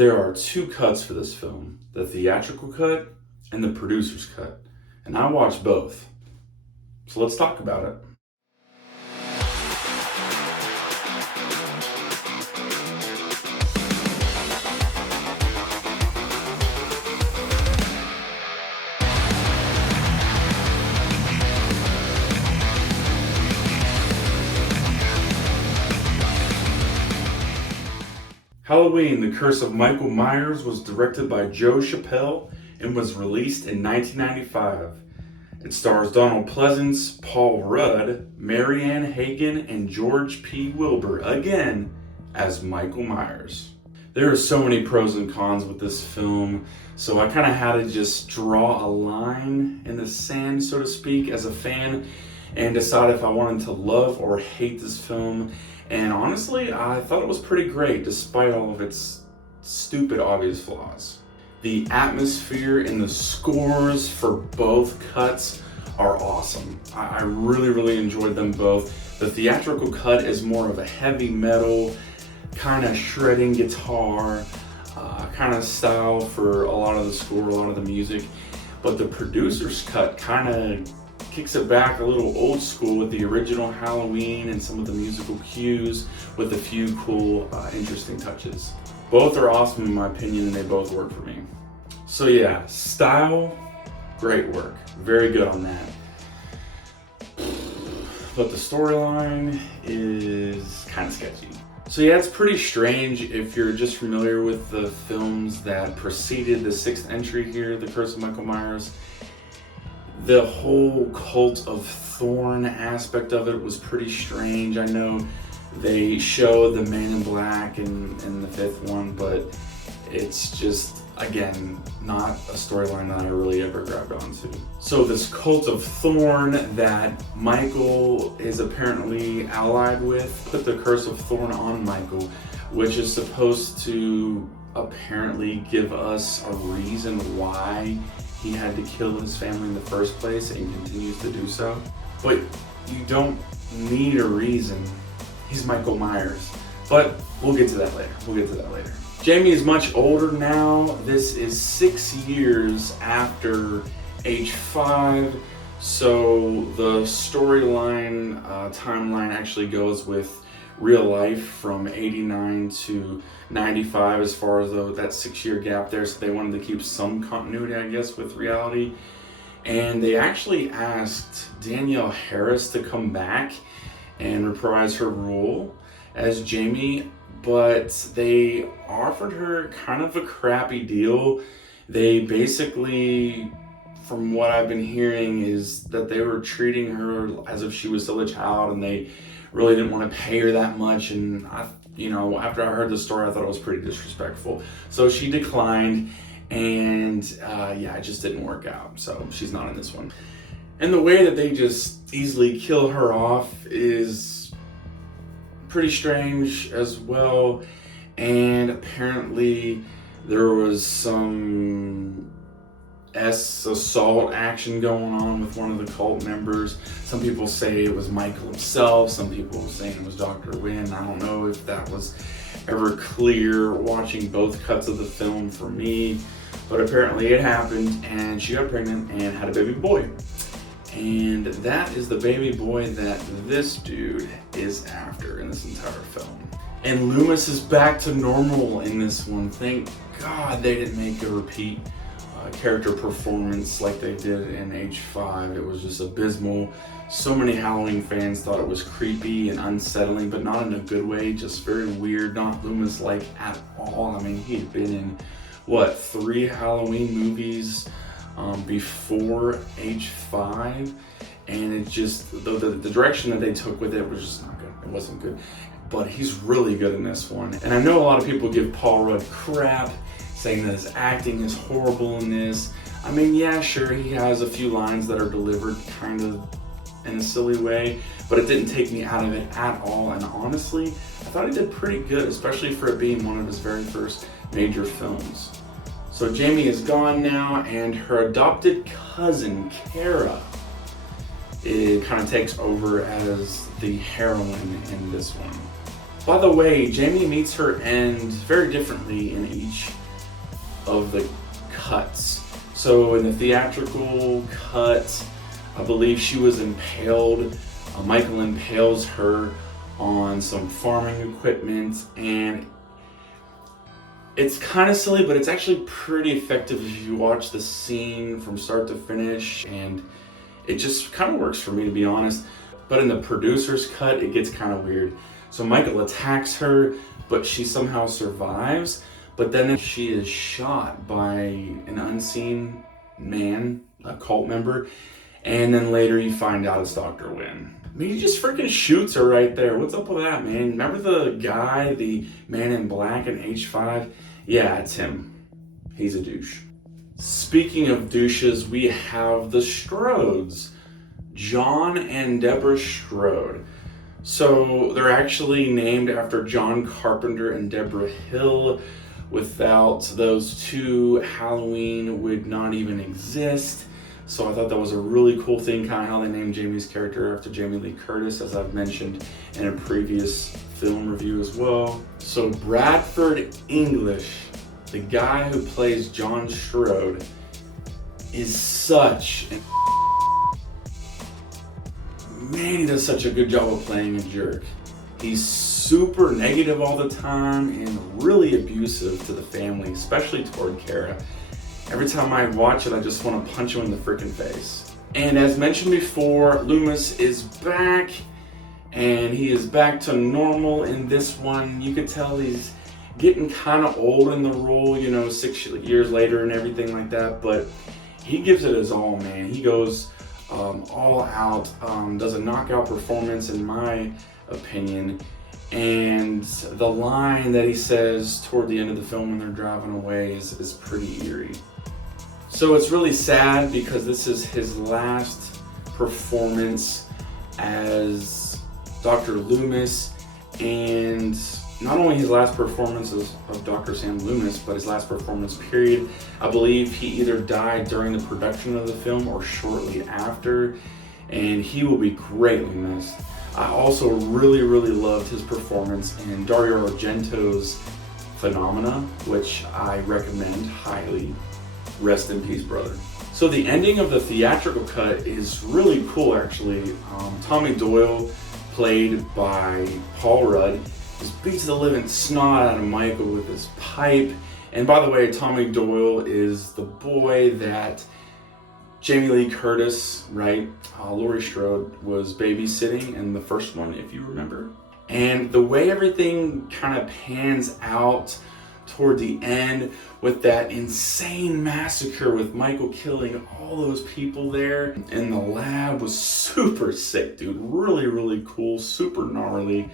There are two cuts for this film, the theatrical cut and the producer's cut, and I watched both. So let's talk about it. Halloween, The Curse of Michael Myers was directed by Joe Chappelle and was released in 1995. It stars Donald Pleasence, Paul Rudd, Marianne Hagen, and George P. Wilbur, again, as Michael Myers. There are so many pros and cons with this film, so I kind of had to just draw a line in the sand, so to speak, as a fan, and decide if I wanted to love or hate this film. And honestly, I thought it was pretty great despite all of its stupid obvious flaws. The atmosphere and the scores for both cuts are awesome. I really enjoyed them both. The theatrical cut is more of a heavy metal, kind of shredding guitar, kind of style for a lot of the score, a lot of the music. But the producer's cut kind of kicks it back a little old school with the original Halloween and some of the musical cues with a few cool, interesting touches. Both are awesome in my opinion, and they both work for me. So yeah, style, great work. Very good on that. But the storyline is kind of sketchy. So yeah, it's pretty strange if you're just familiar with the films that preceded the sixth entry here, The Curse of Michael Myers. The whole cult of Thorn aspect of it was pretty strange. I know they showed the Man in Black in the fifth one, but it's just, again, not a storyline that I really ever grabbed onto. So this cult of Thorn that Michael is apparently allied with put the Curse of Thorn on Michael, which is supposed to apparently give us a reason why he had to kill his family in the first place and continues to do so. But you don't need a reason. He's Michael Myers. But we'll get to that later. Jamie is much older now. This is 6 years after age 5. So the storyline timeline actually goes with real life from 89 to 95 as far as that 6-year gap there. So they wanted to keep some continuity, I guess, with reality. And they actually asked Danielle Harris to come back and reprise her role as Jamie, but they offered her kind of a crappy deal. They basically, from what I've been hearing, is that they were treating her as if she was still a child, and they really didn't want to pay her that much. And after I heard the story, I thought it was pretty disrespectful. So she declined, and it just didn't work out. So she's not in this one. And the way that they just easily kill her off is pretty strange as well. And apparently there was some assault action going on with one of the cult members. Some people say it was Michael himself. Some people saying it was Dr. Wynn. I don't know if that was ever clear watching both cuts of the film for me, but apparently it happened, and she got pregnant and had a baby boy. And that is the baby boy that this dude is after in this entire film. And Loomis is back to normal in this one. Thank God they didn't make a repeat character performance like they did in age 5. It was just abysmal. So many Halloween fans thought it was creepy and unsettling, but not in a good way, just very weird, not Loomis-like at all. I mean, he had been in, 3 Halloween movies before age 5, and it just, the direction that they took with it was just not good. It wasn't good. But he's really good in this one. And I know a lot of people give Paul Rudd crap, saying that his acting is horrible in this. I mean, yeah, sure, he has a few lines that are delivered kind of in a silly way, but it didn't take me out of it at all. And honestly, I thought he did pretty good, especially for it being one of his very first major films. So Jamie is gone now, and her adopted cousin, Kara, it kind of takes over as the heroine in this one. By the way, Jamie meets her end very differently in each of the cuts. So in the theatrical cut, I believe she was impaled. Michael impales her on some farming equipment, and it's kind of silly, but it's actually pretty effective if you watch the scene from start to finish, and it just kind of works for me, to be honest. But in the producer's cut, it gets kind of weird. So Michael attacks her, but she somehow survives, but then she is shot by an unseen man, a cult member, and then later you find out it's Dr. Wynn. I mean, he just freaking shoots her right there. What's up with that, man? Remember the guy, the man in black in H5? Yeah, it's him. He's a douche. Speaking of douches, we have the Strodes. John and Deborah Strode. So they're actually named after John Carpenter and Deborah Hill. Without those two, Halloween would not even exist. So I thought that was a really cool thing, kind of how they named Jamie's character after Jamie Lee Curtis, as I've mentioned in a previous film review as well. So Bradford English, the guy who plays John Strode, is such an man, he does such a good job of playing a jerk. He's super negative all the time and really abusive to the family, especially toward Kara. Every time I watch it, I just want to punch him in the freaking face. And as mentioned before, Loomis is back, and he is back to normal in this one. You could tell he's getting kind of old in the role, 6 years later and everything like that, but he gives it his all, man. He goes all out, does a knockout performance in my opinion. And the line that he says toward the end of the film when they're driving away is pretty eerie. So it's really sad because this is his last performance as Dr. Loomis, and not only his last performance of Dr. Sam Loomis, but his last performance period. I believe he either died during the production of the film or shortly after, and he will be greatly missed. I also really loved his performance in Dario Argento's Phenomena, which I recommend highly. Rest in peace, brother. So the ending of the theatrical cut is really cool, actually. Tommy Doyle, played by Paul Rudd, just beats the living snot out of Michael with his pipe. And by the way, Tommy Doyle is the boy that Jamie Lee Curtis, right, Laurie Strode, was babysitting in the first one, if you remember. And the way everything kind of pans out toward the end with that insane massacre with Michael killing all those people there in the lab was super sick, dude. Really cool, super gnarly.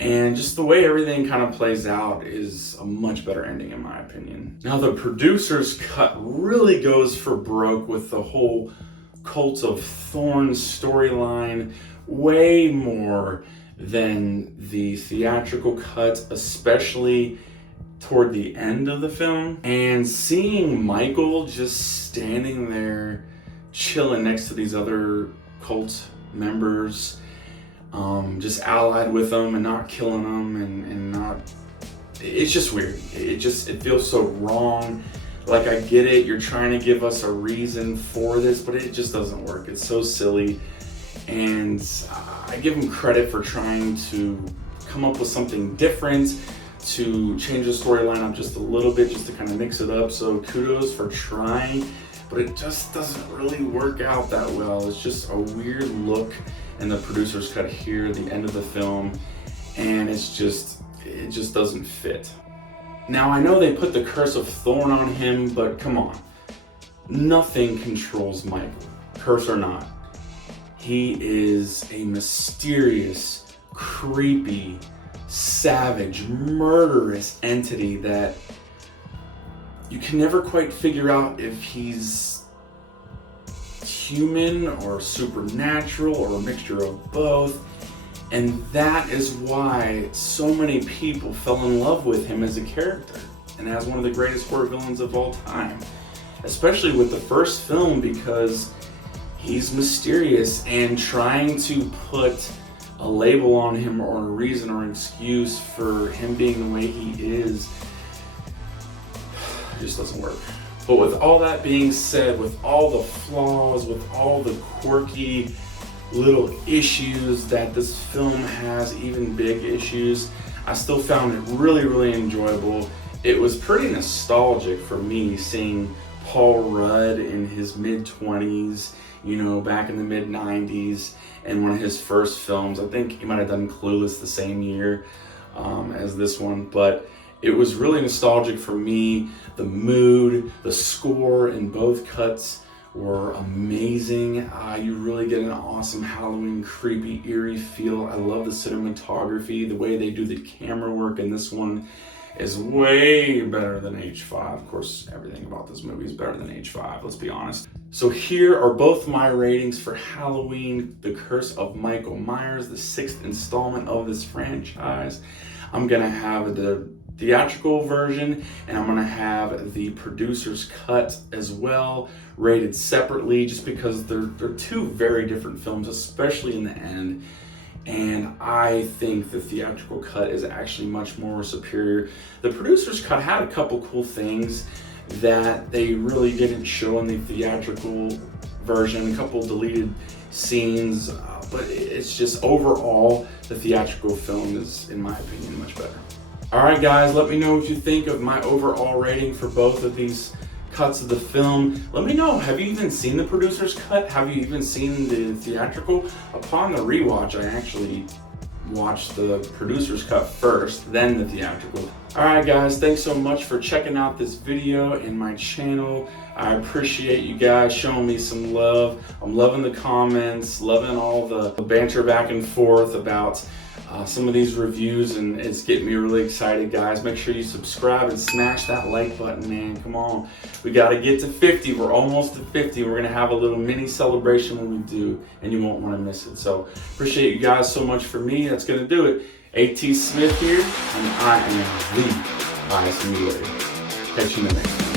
And just the way everything kind of plays out is a much better ending in my opinion. Now the producer's cut really goes for broke with the whole Cult of Thorns storyline, way more than the theatrical cut, especially toward the end of the film. And seeing Michael just standing there chilling next to these other cult members, just allied with them and not killing them and not, it's just weird. It feels so wrong. Like, I get it, you're trying to give us a reason for this, but it just doesn't work. It's so silly. And I give him credit for trying to come up with something different, to change the storyline up just a little bit, just to kind of mix it up. So kudos for trying, but it just doesn't really work out that well. It's just a weird look in the producer's cut here, the end of the film, and it just doesn't fit. Now I know they put the Curse of Thorn on him, but come on. Nothing controls Michael, curse or not. He is a mysterious, creepy, savage, murderous entity that you can never quite figure out if he's human or supernatural or a mixture of both. And that is why so many people fell in love with him as a character and as one of the greatest horror villains of all time. Especially with the first film, because he's mysterious and trying to put a label on him or a reason or an excuse for him being the way he is, it just doesn't work. But with all that being said, with all the flaws, with all the quirky little issues that this film has, even big issues, I still found it really, really enjoyable. It was pretty nostalgic for me seeing Paul Rudd in his mid-20s, you know, back in the mid-90s, and one of his first films. I think he might have done Clueless the same year as this one, but it was really nostalgic for me. The mood, the score in both cuts were amazing. You really get an awesome Halloween, creepy, eerie feel. I love the cinematography, the way they do the camera work in this one is way better than H5. Of course, everything about this movie is better than H5, let's be honest. So here are both my ratings for Halloween, The Curse of Michael Myers, the 6th installment of this franchise. I'm gonna have the theatrical version, and I'm gonna have the producer's cut as well, rated separately, just because they're two very different films, especially in the end. And I think the theatrical cut is actually much more superior. The producer's cut had a couple cool things that they really didn't show in the theatrical version, a couple deleted scenes, but it's just overall, the theatrical film is, in my opinion, much better. All right, guys, let me know what you think of my overall rating for both of these cuts of the film. Let me know, have you even seen the producer's cut? Have you even seen the theatrical? Upon the rewatch, I actually watched the producer's cut first, then the theatrical. All right, guys, thanks so much for checking out this video in my channel. I appreciate you guys showing me some love. I'm loving the comments, loving all the banter back and forth about some of these reviews, and it's getting me really excited, guys. Make sure you subscribe and smash that like button, man. Come on, we got to get to 50. We're almost to 50. We're gonna have a little mini celebration when we do, and you won't want to miss it. So appreciate you guys so much. For me, that's gonna do it. A.T. Smith here, and I am the Pious Mutilator. Catch you in the next one.